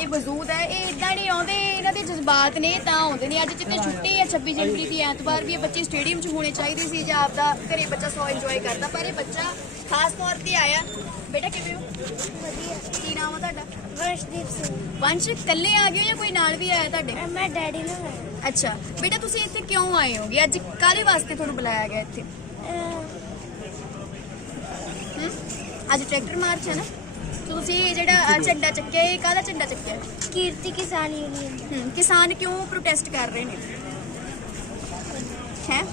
ਇਹ ਵਜੂਦ ਹੈ, ਇਹ ਇਦਾਂ ਨਹੀਂ ਆਉਂਦੇ, ਇਹਨਾਂ ਦੇ ਜਜ਼ਬਾਤ ਨੇ ਤਾਂ ਆਉਂਦੇ ਨੇ। ਅੱਜ ਜਿੱਤੇ ਛੁੱਟੀ ਹੈ 26 ਜਨਵਰੀ ਦੀ, ਐਤਵਾਰ ਵੀ, ਬੱਚੇ ਸਟੇਡੀਅਮ 'ਚ ਹੋਣੇ ਚਾਹੀਦੇ ਸੀ ਜਾਂ ਆਪਦਾ ਘਰੇ ਬੱਚਾ ਸੌ ਇੰਜੋਏ ਕਰਦਾ, ਪਰ ਇਹ ਬੱਚਾ ਖਾਸ ਤੌਰ ਤੇ ਆਇਆ। ਬੇਟਾ ਕਿਵੇਂ ਹੋ? ਵਧੀਆ। ਕੀ ਨਾਮ ਆ ਤੁਹਾਡਾ? ਵਰਸ਼ਦੀਪ ਸਿੰਘ। ਵੰਸ਼, ਇਕੱਲੇ ਆ ਗਏ ਹੋ ਜਾਂ ਕੋਈ ਨਾਲ ਵੀ ਆਇਆ ਤੁਹਾਡੇ? ਮੈਂ ਡੈਡੀ ਨਾਲ ਆਇਆ। ਅੱਛਾ ਬੇਟਾ, ਤੁਸੀਂ ਇੱਥੇ ਕਿਉਂ ਆਏ ਹੋਗੇ? ਅੱਜ ਕਾਹਦੇ ਵਾਸਤੇ ਤੁਹਾਨੂੰ ਬੁਲਾਇਆ ਗਿਆ ਇੱਥੇ? ਅੱਜ ਟਰੈਕਟਰ ਮਾਰਚ ਹੈ ਨਾ, ਤੁਸੀਂ ਜਿਹੜਾ ਝੰਡਾ ਚੱਕਿਆ, ਇਹ ਕਾਹਦਾ ਝੰਡਾ ਚੱਕਿਆ? ਕੀਰਤੀ ਕਿਸਾਨ ਯੂਨੀਅਨ। ਕਿਸਾਨ ਕਿਉਂ ਪ੍ਰੋਟੈਸਟ ਕਰ ਰਹੇ ਨੇ? ਹੈ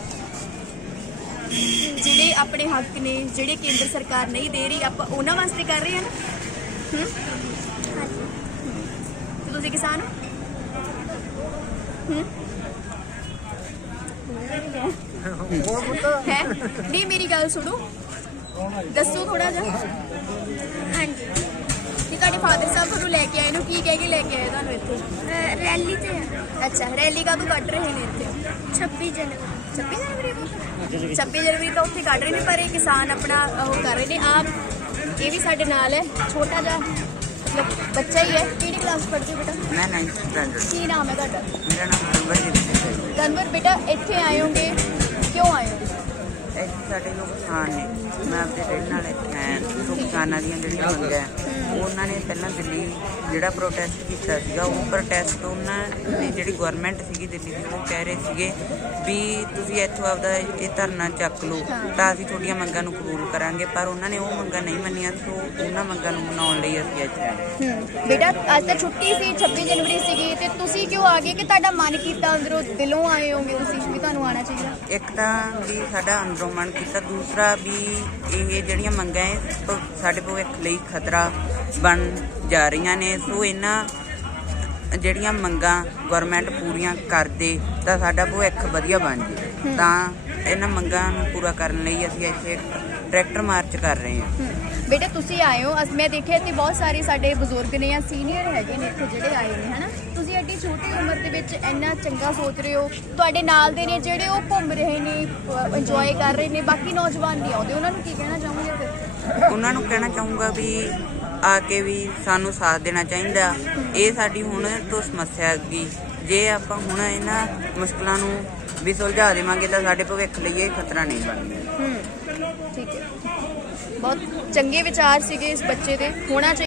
ਜਿਹੜੇ ਆਪਣੇ ਹੱਕ ਨੇ, ਜਿਹੜੇ ਕੇਂਦਰ ਸਰਕਾਰ ਨਹੀਂ ਦੇ ਰਹੀ, ਆਪਾਂ ਉਹਨਾਂ ਵਾਸਤੇ ਕਰ ਰਹੇ ਹਾਂ ਨਾ। ਤੇ ਤੁਸੀਂ ਕਿਸਾਨ ਹੋ? ਹੈ ਨਹੀਂ, ਮੇਰੀ ਗੱਲ ਸੁਣੋ, ਦੱਸੋ ਥੋੜਾ ਜਿਹਾ। ਹਾਂਜੀ। ਕਿ ਤੁਹਾਡੇ ਫਾਦਰ ਸਾਹਿਬ ਤੁਹਾਨੂੰ ਲੈ ਕੇ ਆਏ ਨੂੰ, ਕੀ ਕਹਿ ਕੇ ਲੈ ਕੇ ਆਏ ਤੁਹਾਨੂੰ ਇੱਥੇ? ਰੈਲੀ ਤੇ ਅੱਛਾ, ਰੈਲੀ ਕਾਹਦੋਂ ਕੱਢ ਰਹੇ ਨੇ ਇੱਥੇ? 26 ਜਨਵਰੀ। 26 ਜਨਵਰੀ ਨੂੰ? 26 ਜਨਵਰੀ ਤਾਂ ਉੱਥੇ ਕੱਢ ਰਹੇ ਨੇ, ਪਰ ਇਹ ਕਿਸਾਨ ਆਪਣਾ ਉਹ ਕਰ ਰਹੇ ਨੇ। ਆਪ ਇਹ ਵੀ ਸਾਡੇ ਨਾਲ ਹੈ, ਛੋਟਾ ਜਿਹਾ ਮਤਲਬ ਬੱਚਾ ਹੀ ਹੈ। ਕਿਹੜੀ ਕਲਾਸ ਪੜ੍ਹਦੇ ਹੋ ਬੇਟਾ? मैं 9th स्टैंडर्ड। ਕੀ ਨਾਮ ਹੈ ਤੁਹਾਡਾ? मेरा नाम अनवरजीत सिंह है। ਤਨਵਰ ਬੇਟਾ, ਇੱਥੇ ਆਏ ਹੋਗੇ, ਕਿਉਂ ਆਏ ਹੋ? ਇੱਥੇ ਸਾਡੇ ਜੋ ਕਿਸਾਨ ਨੇ, ਮੈਂ ਆਪਣੇ ਡੈਡੀ ਨਾਲ ਇੱਥੇ ਆਇਆ। ਜੋ ਕਿਸਾਨਾਂ ਦੀਆਂ ਜਿਹੜੀਆਂ ਮੰਗਾਂ ਉਹਨਾਂ ਨੇ ਪਹਿਲਾਂ ਦਿੱਲੀ ਜਿਹੜਾ ਪ੍ਰੋਟੈਸਟ ਕੀਤਾ ਸੀਗਾ, ਉਹ ਪ੍ਰੋਟੈਸਟ ਉਹਨਾਂ ਦੀ ਜਿਹੜੀ ਗਵਰਨਮੈਂਟ ਸੀਗੀ ਦਿੱਲੀ ਦੀ, ਉਹ ਕਹਿ ਰਹੇ ਸੀਗੇ ਵੀ ਤੁਸੀਂ ਇੱਥੋਂ ਆਪਦਾ ਇਹ ਧਰਨਾ ਚੱਕ ਲਓ ਤਾਂ ਅਸੀਂ ਤੁਹਾਡੀਆਂ ਮੰਗਾਂ ਨੂੰ ਕਬੂਲ ਕਰਾਂਗੇ, ਪਰ ਉਹਨਾਂ ਨੇ ਉਹ ਮੰਗਾਂ ਨਹੀਂ ਮੰਨੀਆਂ। ਸੋ ਉਹਨਾਂ ਮੰਗਾਂ ਨੂੰ ਮਨਾਉਣ ਲਈ ਅਸੀਂ ਇੱਥੇ ਆਏ। ਬੇਟਾ, ਅੱਜ ਤਾਂ ਛੁੱਟੀ ਸੀ, 26 ਜਨਵਰੀ ਸੀਗੀ, ਤੇ ਤੁਸੀਂ ਕਿਉਂ ਆ ਗਏ? ਕਿ ਤੁਹਾਡਾ ਮਨ ਕੀਤਾ ਅੰਦਰੋਂ, ਦਿਲੋਂ ਆਏ ਹੋਗੇ ਤੁਸੀਂ ਵੀ ਤੁਹਾਨੂੰ ਆਉਣਾ ਚਾਹੀਦਾ? ਇੱਕ ਤਾਂ ਵੀ ਸਾਡਾ ਅੰਦਰੋਂ ਮਨ ਕੀਤਾ, ਦੂਸਰਾ ਵੀ ਇਹ ਜਿਹੜੀਆਂ ਮੰਗਾਂ ਹੈ ਸਾਡੇ ਭਵਿੱਖ ਲਈ ਖਤਰਾ ਬਣ ਜਾ ਰਹੀਆਂ ਨੇ। ਸੋ ਇਹਨਾਂ ਜਿਹੜੀਆਂ ਮੰਗਾਂ ਗਵਰਨਮੈਂਟ ਪੂਰੀਆਂ ਕਰ ਦੇ ਤਾਂ ਸਾਡਾ ਭਵਿੱਖ ਵਧੀਆ ਬਣ ਜੇ। ਤਾਂ ਇਹਨਾਂ ਮੰਗਾਂ ਨੂੰ ਪੂਰਾ ਕਰਨ ਲਈ ਅਸੀਂ ਇੱਥੇ ਟਰੈਕਟਰ ਮਾਰਚ ਕਰ ਰਹੇ ਹਾਂ। ਬੇਟਾ, ਤੁਸੀਂ ਆਏ ਹੋ, ਮੈਂ ਦੇਖਿਆ ਇੱਥੇ ਬਹੁਤ ਸਾਰੇ ਸਾਡੇ ਬਜ਼ੁਰਗ ਨੇ ਜਾਂ ਸੀਨੀਅਰ ਹੈਗੇ ਨੇ ਇੱਥੇ ਜਿਹੜੇ ਆਏ ਨੇ, ਹਨਾ। ਤੁਸੀਂ ਐਡੀ ਛੋਟੀ ਉਮਰ ਦੇ ਵਿੱਚ ਇੰਨਾ ਚੰਗਾ ਸੋਚ ਰਹੇ ਹੋ। ਤੁਹਾਡੇ ਨਾਲ ਦੇ ਨੇ ਜਿਹੜੇ ਉਹ ਘੁੰਮ ਰਹੇ ਨੇ, ਇੰਜੋਏ ਕਰ ਰਹੇ ਨੇ, ਬਾਕੀ ਨੌਜਵਾਨ ਨਹੀਂ ਆਉਂਦੇ, ਉਹਨਾਂ ਨੂੰ ਕੀ ਕਹਿਣਾ ਚਾਹੋਗੇ ਫਿਰ? ਉਹਨਾਂ ਨੂੰ ਕਹਿਣਾ ਚਾਹੂੰਗਾ ਵੀ ਆ ਕੇ ਵੀ ਸਾਨੂੰ ਸਾਥ ਦੇਣਾ ਚਾਹੀਦਾ। ਇਹ ਸਾਡੀ ਹੁਣ ਤੋਂ ਸਮੱਸਿਆ ਹੈਗੀ, ਜੇ ਆਪਾਂ ਹੁਣ ਇਹਨਾਂ ਮੁਸ਼ਕਲਾਂ ਨੂੰ ਵੀ ਸੁਲਝਾ ਦੇਵਾਂਗੇ ਤਾਂ ਸਾਡੇ ਭਵਿੱਖ ਲਈ ਇਹ ਖਤਰਾ ਨਹੀਂ ਬਣਦਾ। ਠੀਕ ਹੈ, ਬਹੁਤ ਚੰਗੇ ਵਿਚਾਰ ਸੀਗੇ ਇਸ ਬੱਚੇ ਦੇ, ਹੋਣਾ ਚਾਹੀਦਾ।